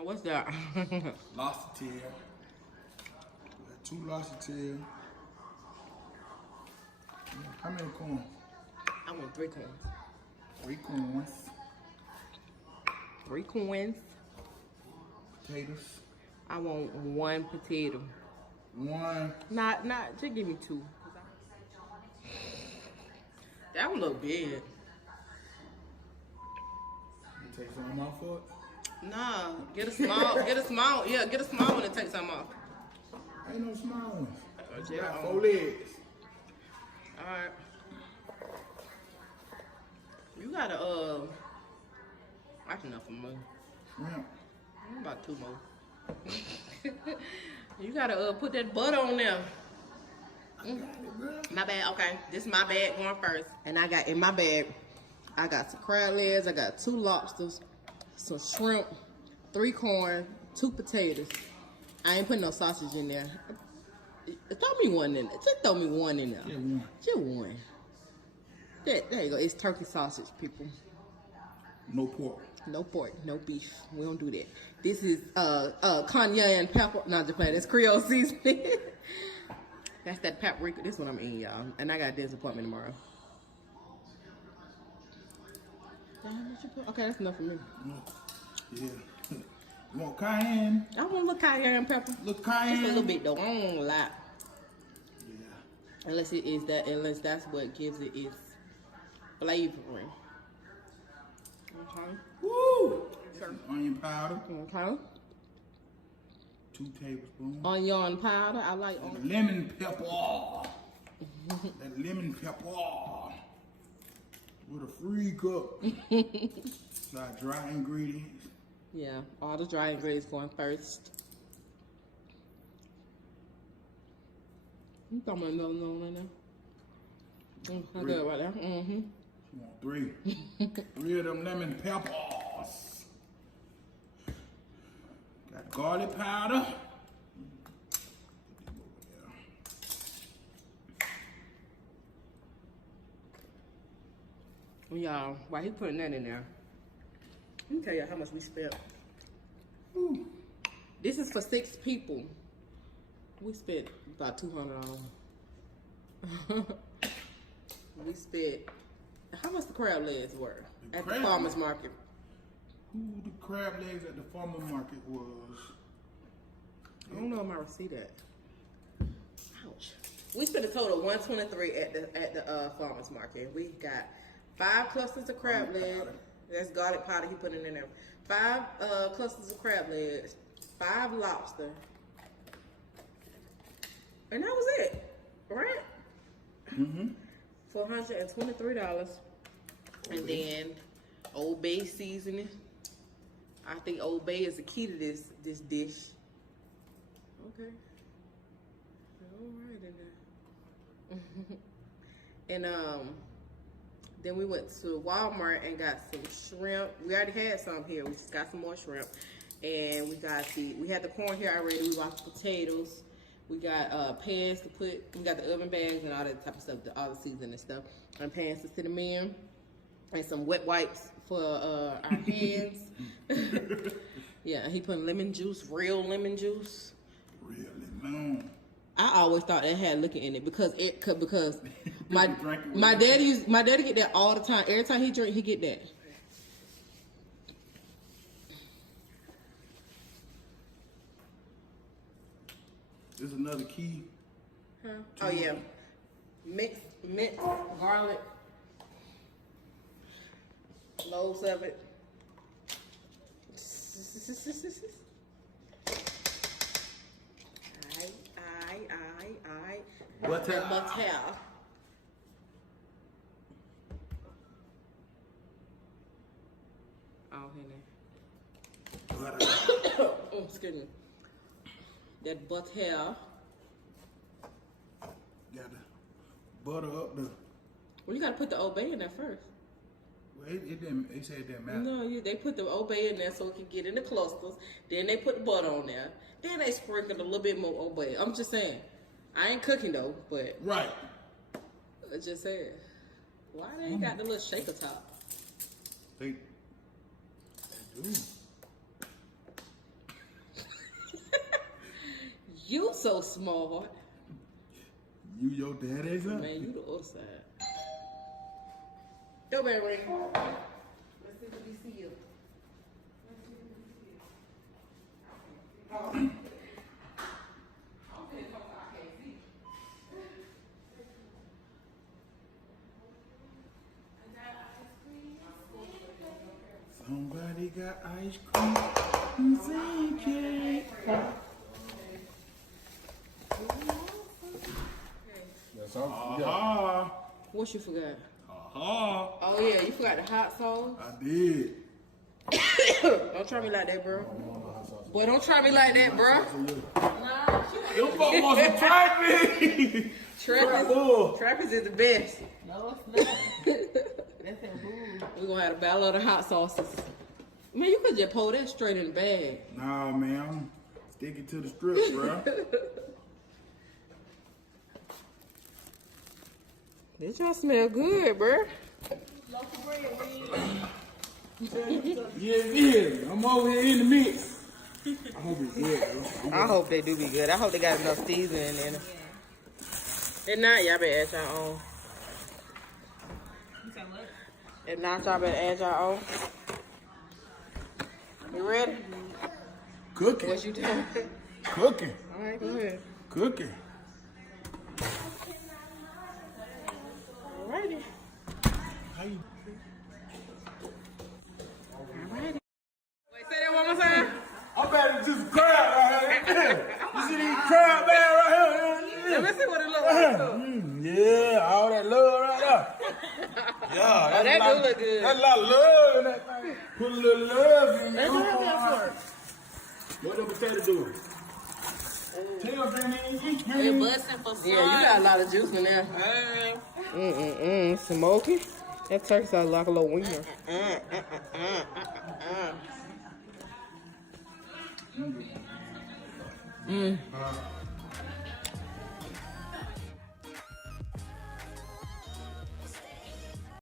Now what's that? Lobster tail. We got 2 lobster tail. How many corn? I want 3 coins. 3 corns. 3 coins. Potatoes. I want 1 potato. 1. Not, just give me 2. That one look big. You take something off for it? Nah, get a small, yeah, get a small one and take some off. Ain't no small ones. Yeah. Got 4 legs. Alright. You gotta, that's enough for me. Yeah. About 2 more. You gotta put that butter on there. My bad, okay. This is my bag going first. And I got, in my bag, I got some crab legs, I got 2 lobsters, some shrimp, 3 corn, 2 potatoes. I ain't putting no sausage in there. Throw me 1 in there. Just throw me 1 in there. Yeah, 1. Just 1. There you go. It's turkey sausage, people. No pork. No pork, no beef. We don't do that. This is cayenne pepper. Not just playing. That's Creole seasoning. That's that paprika. This one I'm eating, y'all. And I got a dentist appointment tomorrow. Okay, that's enough for me. Yeah. You want cayenne? I want a little cayenne pepper. Little cayenne. Just a little bit though. I don't want a lot. Yeah. Unless it is that. Unless that's what gives it its flavoring. Okay. Woo! Onion powder. Okay. 2 tablespoons. Onion powder. I like onion. Lemon pepper. That lemon pepper. With a free cup. Like dry ingredients. Yeah, all the dry ingredients going first. You talking about another one right now? I got it right there. Mm-hmm. You want 3. 3 of them lemon peppers. Got garlic powder. Y'all, while he putting that in there, let me tell you how much we spent. Ooh. This is for 6 people. We spent about $200. We spent, how much the crab legs were at the farmer's market? Ooh, the crab legs at the farmer's market was. I don't know if my receipt at. Ouch. We spent a total of $123 at the farmer's market. We got 5 clusters of crab legs. That's garlic powder he put in there. 5 clusters of crab legs, 5 lobster, and that was it, right? Mm-hmm. $423, and then Old Bay seasoning. I think Old Bay is the key to this dish. Okay. All right in there. And then we went to Walmart and got some shrimp. We already had some here. We just got some more shrimp. And we had the corn here already. We bought the potatoes. We got pans to put, we got the oven bags and all that type of stuff, all the seasoning and stuff. And pans to sit them in. And some wet wipes for our hands. Yeah, he put lemon juice, real lemon juice. Real lemon. I always thought it had liquor in it because my daddy get that all the time. Every time he drink, he get that. There's another key. Huh? Oh yeah, mixed mint, garlic, loaves of it. Butter. Butter. Oh, here. Butter. Oh, excuse me. That butter. Got the butter up the. Well, you gotta put the Old Bay in there first. Well, it didn't. They said it didn't matter. No, they put the Old Bay in there so it can get in the clusters. Then they put the butter on there. Then they sprinkled a little bit more Old Bay. I'm just saying. I ain't cooking though, but Right. I just said, why they ain't got the little shaker top? They do. You so smart. You your daddy's son? Man, you the other side. Yo, baby, ring. Let's see what we see you. Somebody got ice cream and sing cake. That's all. What you forgot? Uh-huh. Oh, yeah, you forgot the hot sauce. I did. Don't try me like that, bro. Boy, don't try me like that, bro. You fuck wants to try me. Trappers is the best. No, it's not. That's that boo. We're gonna have a battle of the hot sauces. Man, you could just pull that straight in the bag. Nah, man, I'm sticking to the strip, bro. This y'all smell good, bro. Local bread, Yeah. I'm over here in the mix. I hope it's good, bro. I hope they do be good. I hope they got enough seasoning in it. If not, y'all better add your own. You said what? If not, y'all better add your own. You ready? Cooking. What you doing? Cooking. All right, go ahead. Cooking. Alrighty. How you? Alrighty. Wait, say that one more time. I'm about to do some crab right here. You see these crab man right here? Let me see what it looks like. too. Yeah, all that love right there. Yeah, Oh, that do look good. That's a lot of love in that thing. Put a little love in there. What the potato doing? Tell them They're busting for fun. Yeah, you got a lot of juice in there. Smoky. That turkey sounds like a little wiener.